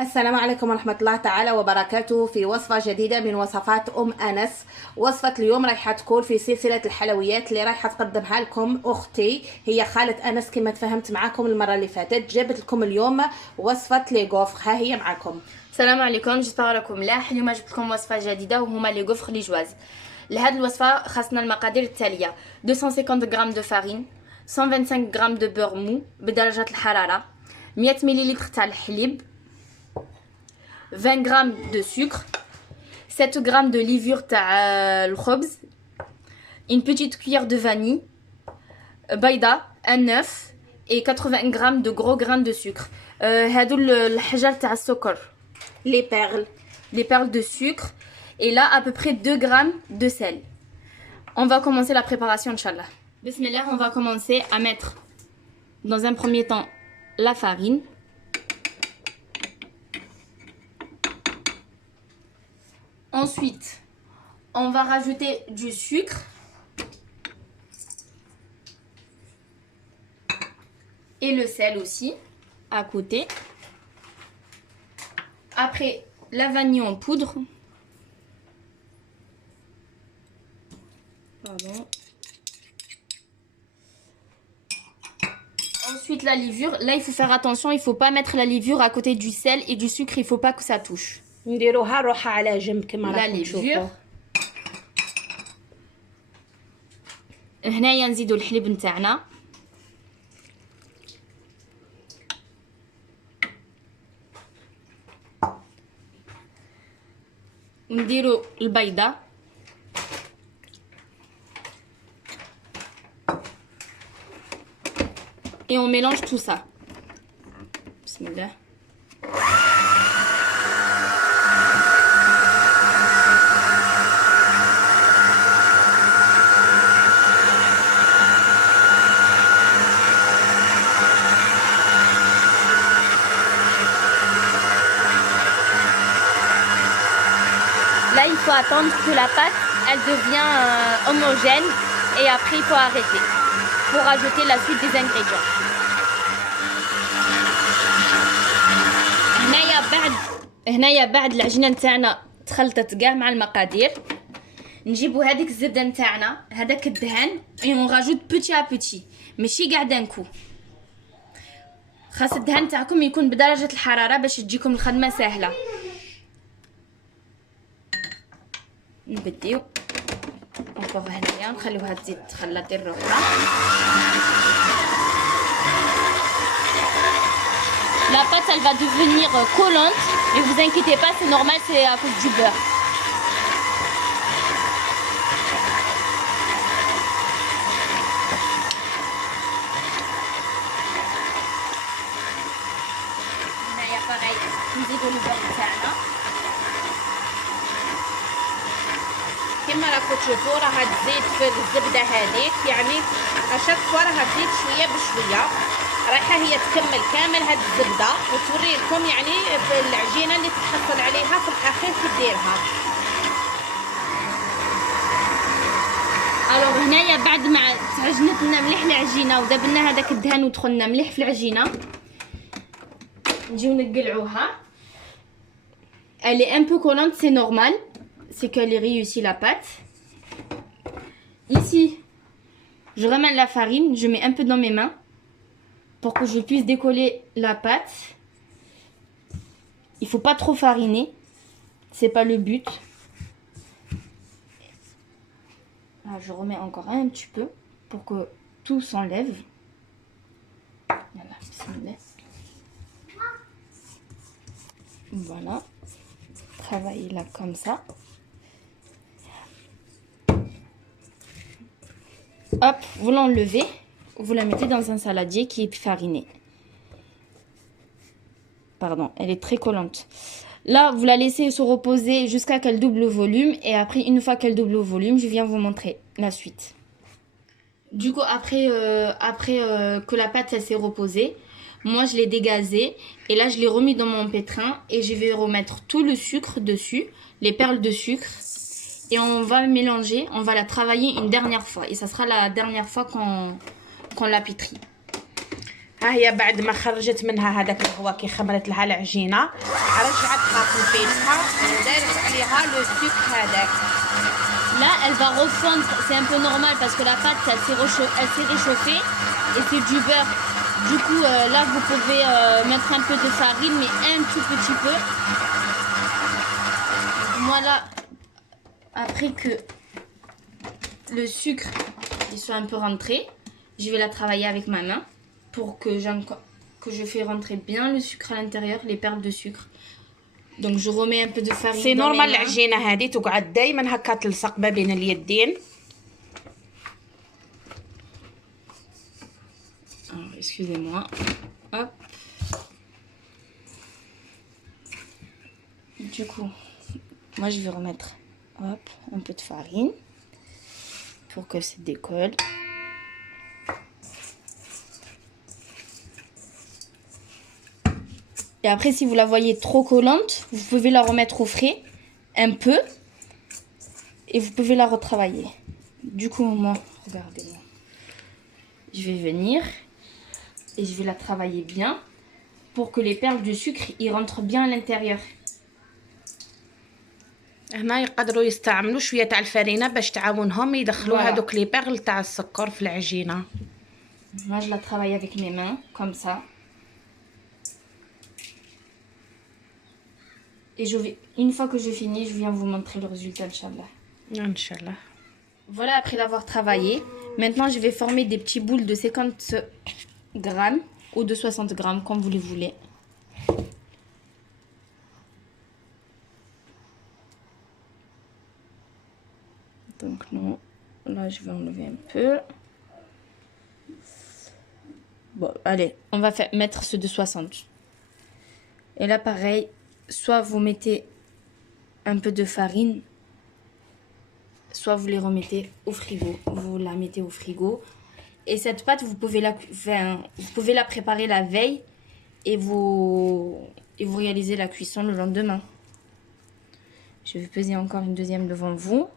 السلام عليكم ورحمة الله تعالى وبركاته في وصفة جديدة من وصفات أنس. وصفة اليوم رايحة تكون في سلسلة الحلويات اللي رايحة تقدمها لكم أختي، هي خالة أنس كما تفهمت معاكم المرة اللي فاتت. جابت لكم اليوم وصفة لي غوفر، ها هي معاكم. السلام عليكم، جيسبر راكم ملاح. اليوم جبت لكم وصفه جديده وهما لي غوفر لي جواز. لهاد الوصفه خاصنا المقادير التاليه: 250 غرام دو فارين، 125 غرام دو بور مو بدرجه الحراره، 100 مليلتر تاع الحليب، 20 غرام دو سكر، 7 غرام دو ليفور تاع الخبز، une petite cuillère de vanille, بيضه، un œuf et 80 غرام de gros grains de sucre. هادو الحجر تاع السكر، les perles de sucre, et là à peu près 2 grammes de sel. On va commencer la préparation, Inch'Allah. Bismillah, on va commencer à mettre dans un premier temps la farine. Ensuite, on va rajouter du sucre. Et le sel aussi, à côté. Après, la vanille en poudre. Pardon. Ensuite, la levure. Là, il faut faire attention. Il ne faut pas mettre la levure à côté du sel et du sucre. Il ne faut pas que ça touche. نديروها نروحها على جنب كما راكم تشوفوا. هنايا نزيدوا الحليب نتاعنا. نديروا البيضه. Et on mélange tout ça. Bismillah. Là, il faut attendre que la pâte, elle devient homogène, et après il faut arrêter pour ajouter la suite des ingrédients. هنايا بعد العجينه نتاعنا تخلطت كاع مع المقادير، نجيبوا هذيك الزبده نتاعنا، هذاك الدهن، اي اون راجوت بوتي ا بوتي، ماشي كاع دان كو. خاص الدهن تاعكم يكون بدرجه الحراره باش تجيكم الخدمه سهله. نبديو نفوق هنايا، نخليوها تزيد تخلط دير روحها. La pâte, elle va devenir collante, mais vous inquiétez pas, c'est normal, c'est à cause du beurre. هنايا pareil, نزيدو البيض تاعنا. كما راكم تشوفوا راها تزيد في الزبده هذيك، يعني اشاك فوا راها تزيد شويه بشويه، رايحه هي تكمل كامل هاد الزبده وتوري لكم يعني العجينه اللي تحصل عليها في الاخير كي ديرها. الوغ هنايا بعد ما تعجنت لنا مليح العجينه ودابلنا هذاك الدهن ودخلنا مليح في العجينه، نجيو نقلعوها. Elle est un peu collante, c'est normal, c'est qu'elle est réussie la pâte. Ici, je ramène la farine, je mets un peu dans mes mains pour que je puisse décoller la pâte. Il faut pas trop fariner, c'est pas le but. Là, je remets encore un petit peu pour que tout s'enlève. Voilà, bismillah. Voilà, travaillez là comme ça. Hop, vous l'enlevez, vous la mettez dans un saladier qui est fariné. Pardon, elle est très collante. Là, vous la laissez se reposer jusqu'à qu'elle double le volume, et après, une fois qu'elle double le volume, je viens vous montrer la suite. Du coup, après que la pâte elle s'est reposée, moi je l'ai dégazée et là je l'ai remis dans mon pétrin et je vais remettre tout le sucre dessus, les perles de sucre, et on va mélanger, on va la travailler une dernière fois, et ça sera la dernière fois qu'on la pétrit. ها هي بعد ما خرجت منها هذاك اللي هو كي خمرت لها العجينه رجعتها في البيتها ودارت عليها لو سوك هذاك. Là, elle va refondre, c'est un peu normal parce que la pâte, elle s'est réchauffée et c'est du beurre. Du coup, là, vous pouvez mettre un peu de farine, mais un tout petit peu. Voilà, après que le sucre il soit un peu rentré, je vais la travailler avec ma main pour que je fais rentrer bien le sucre à l'intérieur, les perles de sucre. Donc je remets un peu de farine. سي نورمال العجينه هذه تقعد دائما هكا تلصق ما بين اليدين. Alors, excusez-moi. Hop. Du coup, moi je vais remettre hop, un peu de farine pour que ça décolle. Et après, si vous la voyez trop collante, vous pouvez la remettre au frais un peu et vous pouvez la retravailler. Du coup, moi, regardez-moi. Je vais venir et je vais la travailler bien pour que les perles de sucre y rentrent bien à l'intérieur. هنا يقدروا يستعملوا شويه تاع الفرينه باش تعاونهم يدخلوا هذوك لي بيرل تاع السكر في العجينه. Moi, je la travaille avec mes mains comme ça. Et une fois que je finis, je viens vous montrer le résultat, Inch'Allah. Inch'Allah. Voilà, après l'avoir travaillé, maintenant je vais former des petits boules de 50 grammes ou de 60 grammes, comme vous les voulez. Donc non, là je vais enlever un peu. Bon, allez, on va mettre ceux de 60. Et là pareil, soit vous mettez un peu de farine, soit vous les remettez au frigo. Vous la mettez au frigo. Et cette pâte, vous pouvez la préparer la veille et vous réalisez la cuisson le lendemain. Je vais peser encore une deuxième devant vous.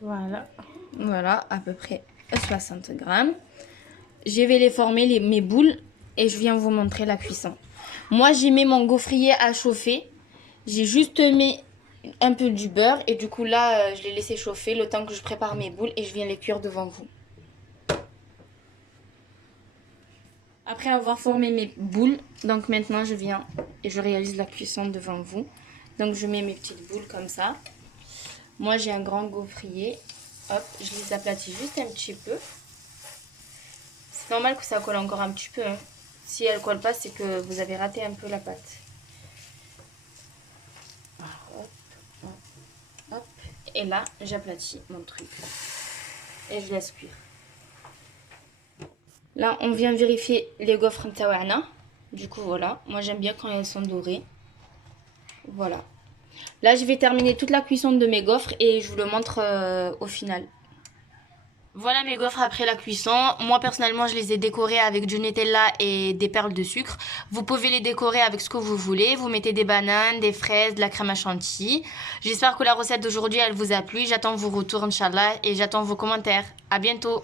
Voilà, à peu près 60 grammes. Je vais les former, mes boules, et je viens vous montrer la cuisson. Moi, j'ai mis mon gaufrier à chauffer. J'ai juste mis un peu du beurre, et du coup là, je l'ai laissé chauffer le temps que je prépare mes boules, et je viens les cuire devant vous. Après avoir formé mes boules, donc maintenant je viens et je réalise la cuisson devant vous. Donc je mets mes petites boules comme ça. Moi j'ai un grand gaufrier. Hop, je les aplatis juste un petit peu. C'est normal que ça colle encore un petit peu. Hein. Si elle colle pas, c'est que vous avez raté un peu la pâte. Hop, hop, hop. Et là, j'aplatis mon truc. Et je laisse cuire. Là, on vient vérifier les gaufres mtaouana. Du coup, voilà. Moi, j'aime bien quand elles sont dorées. Voilà. Là, je vais terminer toute la cuisson de mes gaufres et je vous le montre au final. Voilà mes gaufres après la cuisson. Moi, personnellement, je les ai décorées avec du Nutella et des perles de sucre. Vous pouvez les décorer avec ce que vous voulez. Vous mettez des bananes, des fraises, de la crème à chantilly. J'espère que la recette d'aujourd'hui, elle vous a plu. J'attends vos retours, Inch'Allah, et j'attends vos commentaires. À bientôt.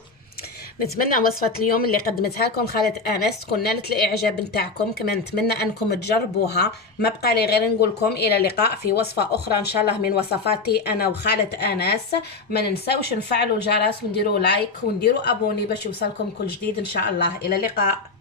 نتمنى وصفة اليوم اللي قدمتها لكم خالة أنس تكون نالت الإعجاب نتاعكم. كما نتمنى أنكم تجربوها. ما بقى لي غير نقول لكم إلى اللقاء في وصفة أخرى إن شاء الله من وصفاتي أنا وخالة أنس. ما ننساوش نفعلوا الجرس ونديروا لايك ونديروا أبوني باش يوصلكم كل جديد إن شاء الله. إلى اللقاء.